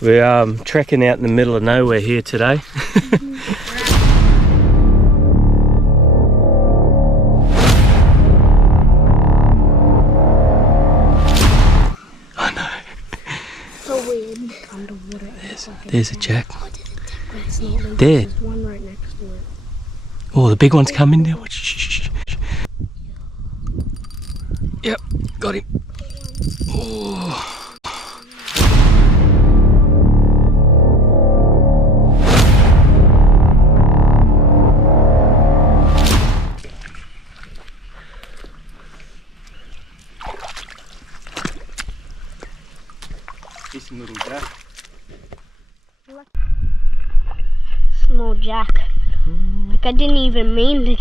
We're trekking out in the middle of nowhere here today. I know. So weird. Underwater. There's a jack. It's not legal. There. There's one right next to it. Oh, the big one's coming now. Shh. Yep, got him. Oh. Decent little jack. Small jack. Like I didn't even mean to